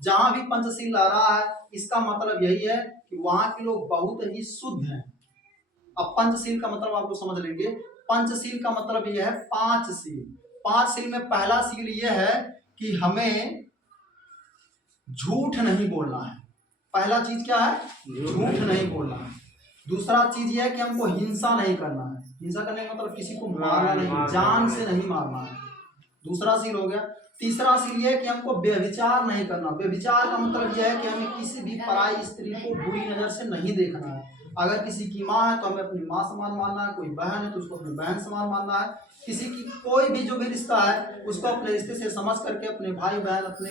जहां भी पंचशील रह रहा है इसका मतलब यही है कि वहां के लोग बहुत ही शुद्ध हैं। अब पंचशील का मतलब आप लोग समझ लेंगे। पंचशील का मतलब यह है पांच सील। पांच सील में पहला सील यह है कि हमें झूठ नहीं बोलना है। पहला चीज क्या है? झूठ नहीं बोलना है। दूसरा चीज यह है कि हमको हिंसा नहीं करना है। हिंसा करने का मतलब किसी को मारना नहीं, जान से नहीं मारना है। दूसरा सील हो गया। तीसरा सील यह है कि हमको व्यभिचार नहीं करना। व्यभिचार का मतलब यह है कि हमें किसी भी पराई स्त्री को बुरी नजर से नहीं देखना है। अगर किसी की माँ है तो हमें अपनी माँ समान मानना है, कोई बहन है तो उसको अपनी बहन समान मानना है। किसी की कोई भी जो भी रिश्ता है उसको अपने रिश्ते से समझ करके अपने भाई बहन, अपने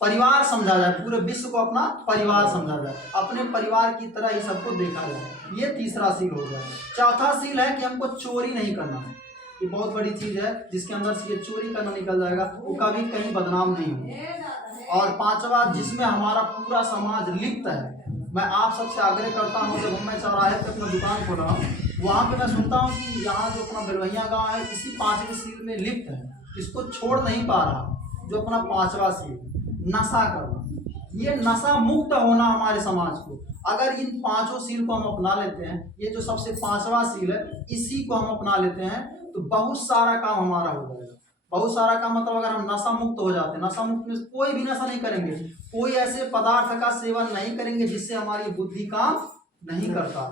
परिवार समझा जाए, पूरे विश्व को अपना परिवार समझा जाए, अपने परिवार की तरह ही सबको देखा जाए। ये तीसरा सील हो गया। चौथा सील है कि हमको चोरी नहीं करना है। ये बहुत बड़ी चीज है, जिसके अंदर से ये चोरी करना निकल जाएगा वो कभी कहीं बदनाम नहीं होगा। और पांचवा, जिसमें हमारा पूरा समाज लिप्त है। मैं आप सबसे आग्रह करता हूँ, जब मैं चौराहे पे अपना दुकान खोला हूँ वहां पे मैं सुनता हूँ कि यहाँ जो अपना बेलवैया गांव है इसी पांचवें सील में लिप्त है, इसको छोड़ नहीं पा रहा। जो अपना पांचवा सील, नशा करना, ये नशा मुक्त होना हमारे समाज को। अगर इन पांचों सील को हम अपना लेते हैं, ये जो सबसे पांचवा सील है इसी को हम अपना लेते हैं तो बहुत सारा काम हमारा हो जाएगा। बहुत सारा काम मतलब अगर हम नशा मुक्त हो जाते हैं, नशा मुक्त में कोई भी नशा नहीं करेंगे, कोई ऐसे पदार्थ का सेवन नहीं करेंगे जिससे हमारी बुद्धि काम नहीं करता।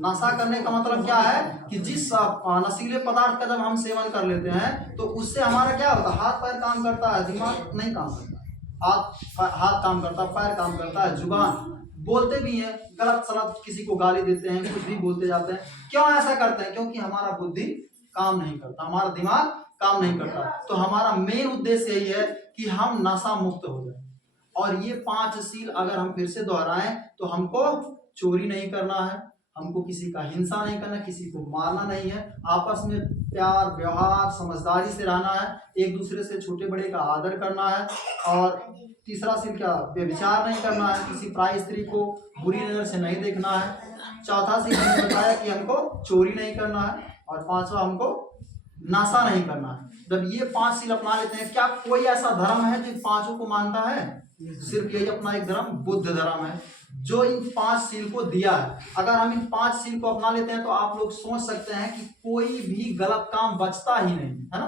नशा करने का मतलब क्या है कि जिस नशीले पदार्थ का जब हम सेवन कर लेते हैं तो उससे हमारा क्या होता है, हाथ पैर काम करता है, दिमाग नहीं काम करता। हाथ काम करता है, पैर काम करता है, जुबान, बोलते भी हैं गलत सलत, किसी को गाली देते हैं, कुछ भी बोलते जाते हैं। क्यों ऐसा करते हैं? क्योंकि हमारा बुद्धि काम नहीं करता, हमारा दिमाग काम नहीं करता। तो हमारा मेन उद्देश्य यही है कि हम नशा मुक्त हो जाए। और ये पांच सील अगर हम फिर से दोहराएं तो हमको चोरी नहीं करना है, हमको किसी का हिंसा नहीं करना, किसी को मारना नहीं है, आपस में प्यार व्यवहार समझदारी से रहना है, एक दूसरे से छोटे बड़े का आदर करना है। और तीसरा सील क्या? व्यभिचार नहीं करना है, किसी पराई स्त्री को बुरी नजर से नहीं देखना है। चौथा सील हमने बताया कि हमको चोरी नहीं करना है। और पांचवा, हमको नशा नहीं करना है। जब ये पांच सील अपना लेते हैं, क्या कोई ऐसा धर्म है जो पांचों को मानता है? सिर्फ यही अपना एक धर्म बुद्ध धर्म है जो इन पांच सील को दिया है। अगर हम इन पांच सील को अपना लेते हैं तो आप लोग सोच सकते हैं कि कोई भी गलत काम बचता ही नहीं है ना।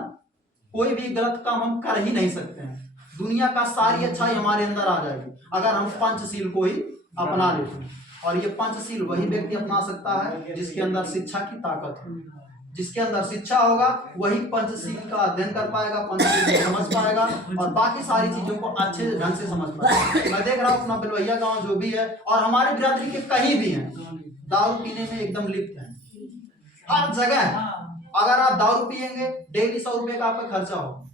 कोई भी गलत काम हम कर ही नहीं सकते हैं। दुनिया का सारी अच्छाई हमारे अंदर आ जाएगी अगर हम पंचशील को ही अपना लेते हैं। और ये पंचशील वही व्यक्ति अपना सकता है जिसके अंदर शिक्षा की ताकत है। जिसके अंदर शिक्षा होगा वही पंचशील का अध्ययन कर पाएगा, पंचशील को समझ पाएगा और बाकी सारी चीजों को अच्छे ढंग से समझ पाएगा। मैं देख रहा हूँ अपना बेलवैया गांव जो भी है और हमारे बिरादरी के कहीं भी हैं, दारू पीने में एकदम लिप्त हैं। हर जगह अगर आप दारू पियेंगे, डेली 100 रुपये का आपका खर्चा हो,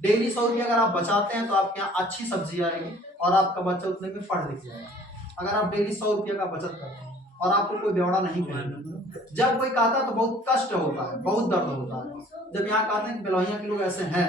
डेली 100 रुपये अगर आप बचाते हैं तो आपके यहाँ अच्छी सब्जी आएगी और आपका बच्चा उतने में पढ़ लिख जाएगा। अगर आप डेली 100 रुपये का बचत करते हैं और आपको कोई बेवड़ा नहीं करेगा। जब कोई कहता है तो बहुत कष्ट होता है, बहुत दर्द होता है। जब यहाँ कहते हैं कि बेलवैया के लोग ऐसे हैं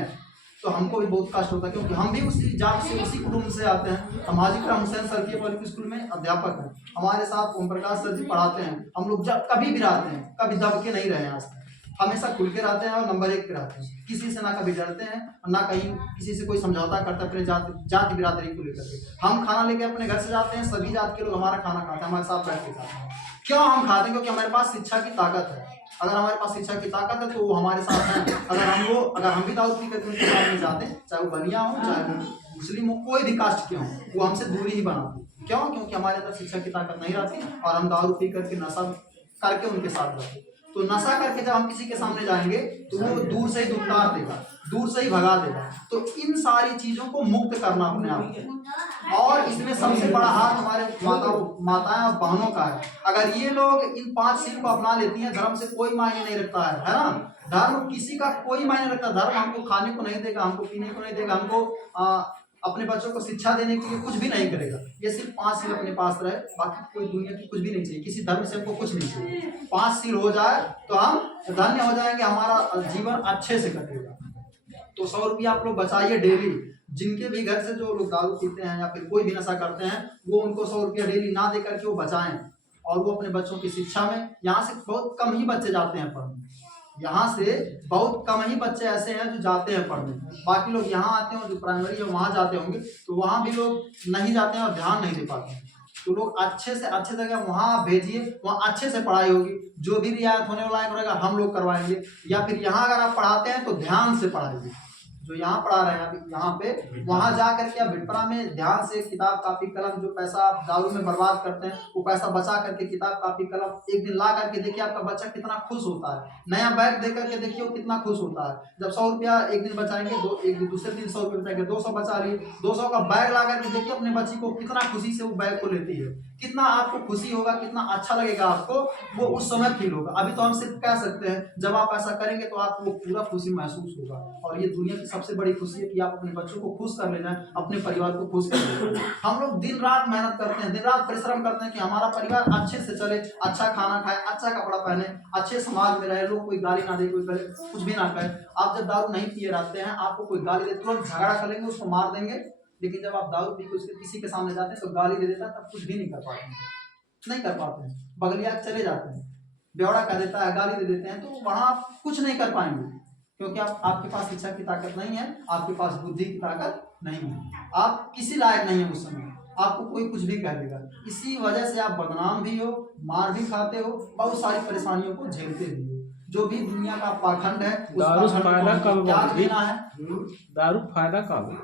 तो हमको भी बहुत कष्ट होता है, क्योंकि हम भी उसी जात से, उसी कुटुंब से आते हैं। हम हाजीपुरा हुसैन सरकिया पब्लिक स्कूल में अध्यापक हैं, हमारे साथ ओम प्रकाश सर जी पढ़ाते हैं। हम लोग जब कभी भी रहते हैं, कभी दब के नहीं रहे, आज तक हमेशा खुल के रहते हैं और नंबर 1 पे रहते हैं। किसी से ना कभी डरते हैं और ना कहीं किसी से कोई समझौता करते अपने जाति बिरादरी को लेकर के। हम खाना लेके अपने घर से जाते हैं, सभी जात के लोग हमारा खाना खाते हैं, हमारे साथ बैठ के खाते हैं। क्यों हम खाते हैं? क्योंकि हमारे पास शिक्षा की ताकत है। अगर हमारे पास शिक्षा की ताकत है तो वो हमारे साथ है। अगर हम भी दारू पी करके उनके साथ में जाते हैं, चाहे वो बनिया हो, चाहे वो मुस्लिम हो, कोई भी कास्ट के हो, वो हमसे दूरी ही बनाते। क्यों? क्योंकि हमारे अंदर शिक्षा की ताकत नहीं रहती और हम दारू पी करके नशा करके उनके साथ रहते। तो नशा करके जब हम किसी के सामने जाएंगे तो वो दूर से ही दुत्कार देगा, दूर से ही भगा देगा। तो इन सारी चीजों को मुक्त करना अपने आप को, और इसमें सबसे बड़ा हाथ हमारे माताएं और बहनों का है। अगर ये लोग इन 5 सील को अपना लेती हैं, धर्म से कोई मायने नहीं रखता है ना। धर्म किसी का कोई मायने रखता, धर्म हमको खाने को नहीं देगा, हमको पीने को नहीं देगा, हमको अपने बच्चों को शिक्षा देने के लिए कुछ भी नहीं करेगा। ये सिर्फ 5 सील अपने पास रहे, बाकी कोई दुनिया की कुछ भी नहीं चाहिए, किसी धर्म से हमको कुछ नहीं चाहिए। 5 सील हो जाए तो हम धन्य हो जाएंगे, हमारा जीवन अच्छे से कटेगा। तो 100 रुपया आप लोग बचाइए डेली। जिनके भी घर से जो लोग दारू पीते हैं या फिर कोई भी नशा करते हैं, वो उनको 100 रुपया डेली ना दे करके वो बचाएं और वो अपने बच्चों की शिक्षा में, यहाँ से बहुत कम ही बच्चे जाते हैं पढ़ने, यहाँ से बहुत कम ही बच्चे ऐसे हैं जो जाते हैं पढ़ने, बाकी लोग यहाँ आते हैं, जो प्राइमरी है वहाँ जाते होंगे, तो वहाँ भी लोग नहीं जाते हैं और ध्यान नहीं दे पाते हैं। तो लोग अच्छे से अच्छे जगह वहाँ भेजिए, वहाँ अच्छे से पढ़ाई होगी, जो भी रियायत होने वाला रहेगा हम लोग करवाएंगे, या फिर यहाँ अगर आप पढ़ाते हैं तो ध्यान से पढ़ाइए। जो यहाँ पढ़ा रहे हैं अभी यहाँ पे, वहाँ जा करके आप भिटपरा में ध्यान से किताब कापी कलम, जो पैसा आप दारू में बर्बाद करते हैं वो पैसा बचा करके किताब कापी कलम एक दिन ला करके देखिए आपका बच्चा कितना खुश होता है। नया बैग दे करके देखिए वो कितना खुश होता है। जब 100 रुपया एक दिन बचाएंगे, एक दिन दूसरे दिन 100 रुपये बचाएंगे, 200 बचा लिए, 200 का बैग ला करके देखिए अपने बच्ची को कितना खुशी से वो बैग को लेती है, कितना आपको खुशी होगा, कितना अच्छा लगेगा आपको, वो उस समय फील होगा। अभी तो हम सिर्फ कह सकते हैं, जब आप ऐसा करेंगे तो आपको पूरा खुशी महसूस होगा। और ये दुनिया की सबसे बड़ी खुशी है कि आप अपने बच्चों को खुश कर ले जाएं, अपने परिवार को खुश कर ले जाएं। हम लोग दिन रात मेहनत करते हैं, दिन रात परिश्रम करते हैं कि हमारा परिवार अच्छे से चले, अच्छा खाना खाए, अच्छा कपड़ा पहने, अच्छे समाज में रहे, लोग कोई गाली ना दे, कोई कुछ भी ना कहे। आप जब दारू नहीं पिए रहते हैं, आपको कोई गाली दे तुरंत झगड़ा कर लेंगे, उसको मार देंगे। लेकिन जब आप दारू पी के किसी के सामने जाते हैं तो गाली दे देता है, तब कुछ भी नहीं कर पाते हैं, नहीं कर पाते हैं, बगलिया चले जाते हैं, बेवड़ा कर देता है, गाली दे देते हैं, तो वहां आप कुछ नहीं कर पाएंगे, क्योंकि आपके पास शिक्षा की ताकत नहीं है, आपके पास बुद्धि की ताकत नहीं है, आप किसी लायक नहीं है उस समय, आपको कोई कुछ भी कह देगा। इसी वजह से आप बदनाम भी हो, मार भी खाते हो, बहुत सारी परेशानियों को झेलते भी हो। जो भी दुनिया का पाखंड है, उस दारू पाखंड फायदा को कब त्याग देना है। दारू फायदा कब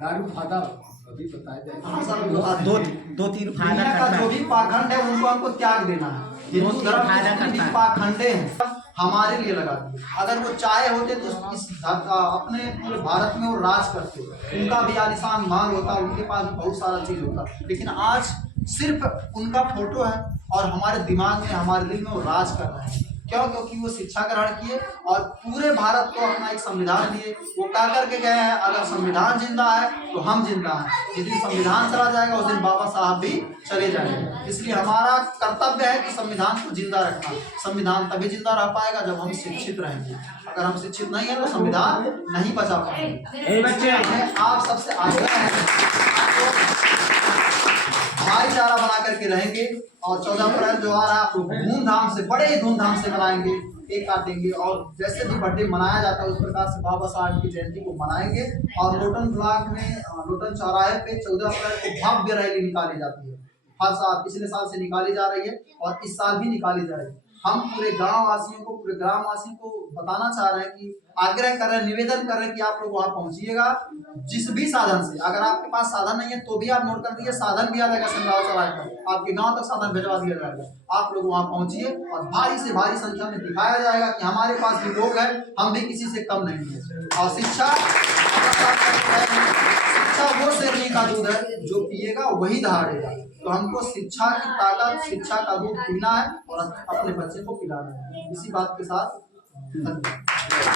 दारू फायदा अभी बताया जाए। हाँ सर, दो तीन फायदा दुनिया का करता जो है। भी पाखंड है उनको हमको त्याग देना है। हिंदू धर्म के फायदा जितने भी करता है। पाखंडे हैं हमारे लिए लगा दिए। अगर वो चाहे होते तो इस अपने पूरे भारत में वो राज करते, उनका भी आलिशान महल होता, उनके पास भी बहुत सारा चीज होता, लेकिन आज सिर्फ उनका फोटो है और हमारे दिमाग में, हमारे दिल में वो राज कर रहे हैं। क्यों? क्योंकि वो शिक्षा ग्रहण किए और पूरे भारत को अपना एक संविधान दिए। वो कह करके गए हैं, अगर संविधान जिंदा है तो हम जिंदा हैं। जिस दिन संविधान चला जाएगा उस दिन बाबा साहब भी चले जाएंगे। इसलिए हमारा कर्तव्य है कि संविधान को जिंदा रखना। संविधान तभी जिंदा रह पाएगा जब हम शिक्षित रहेंगे। अगर हम शिक्षित नहीं है तो संविधान नहीं बचा पाएंगे। आप सबसे आग्रह है भाईचारा बना करके रहेंगे और 14 अप्रैल जो आ रहा है आप लोग धूमधाम से, बड़े धूमधाम से मनाएंगे, केक काटेंगे और जैसे भी बर्थडे मनाया जाता है उस प्रकार से बाबा साहब की जयंती को मनाएंगे। और लोटन ब्लॉक में, लोटन चौराहे पे 14 अप्रैल को भव्य रैली निकाली जाती है। हर साल, पिछले साल से निकाली जा रही है और इस साल भी निकाली जा रही है। हम पूरे गांव वासियों को, पूरे ग्राम वासियों को बताना चाह रहे हैं कि आग्रह कर रहे हैं, निवेदन कर रहे हैं कि आप लोग वहां पहुंचिएगा जिस भी साधन से। अगर आपके पास साधन नहीं है तो भी आप नोट कर दीजिए, साधन भी आ जाएगा संग्राम चौराहे पर, आपके गांव तक साधन भिजवा दिया जाएगा। आप लोग वहां पहुंचिए और भारी से भारी संख्या में दिखाया जाएगा कि हमारे पास भी लोग हैं, हम भी किसी से कम नहीं है। और शिक्षा वो शेरनी का दूध है, जो पिएगा वही दहाड़ेगा। तो हमको शिक्षा की ताकत, शिक्षा का दूध पीना है और अपने बच्चे को पिलाना है। इसी बात के साथ धन्यवाद।